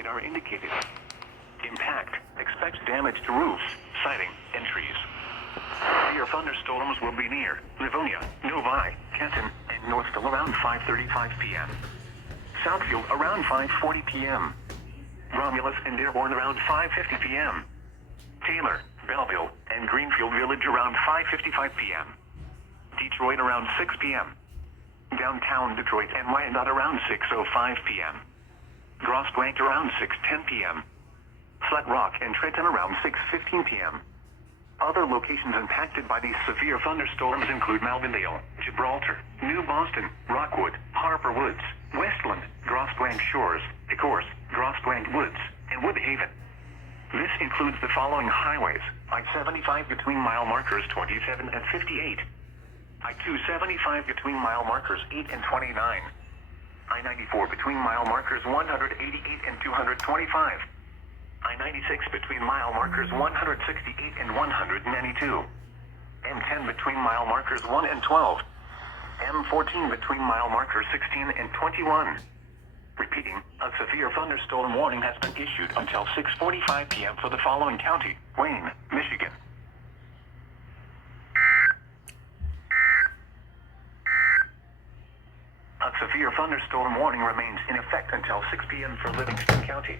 radar indicated. Impact. Expect damage to roofs, siding, and trees. Severe thunderstorms will be near Livonia, Novi, Kenton, and Northville around 5:35 p.m. Southfield around 5:40 p.m. Romulus and Dearborn around 5:50 p.m. Taylor, Belleville, and Greenfield Village around 5:55 p.m. Detroit around 6 p.m. Downtown Detroit and Wyandotte around 6:05 p.m. Grosse Pointe around 6:10 p.m. Flat Rock and Trenton around 6:15 p.m. Other locations impacted by these severe thunderstorms include Malvindale, Gibraltar, New Boston, Rockwood, Harper Woods, Westland, Grosse Pointe Shores, Ecorse, Grosse Pointe Woods, and Woodhaven. This includes the following highways: I-75 between mile markers 27 and 58. I-275 between mile markers 8 and 29. I-94 between mile markers 188 and 225. I-96 between mile markers 168 and 192. M10 between mile markers 1 and 12. M14 between mile markers 16 and 21. Repeating, a severe thunderstorm warning has been issued until 6:45 p.m. for the following county: Wayne, Michigan. A severe thunderstorm warning remains in effect until 6 p.m. for Livingston County.